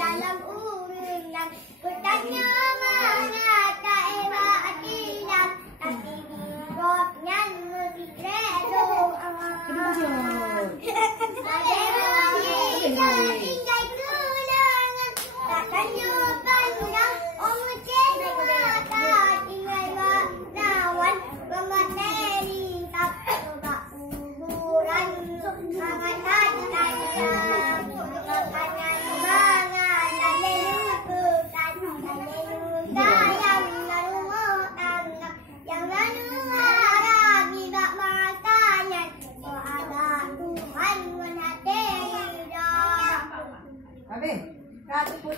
dalam urun yang kutanya mana tak ewa adilan tapi dirotnya mesti kredo tinggal kulangan takkan pandang om mata tinggal nawan memateri tak coba kuburan sangat tajam Habis.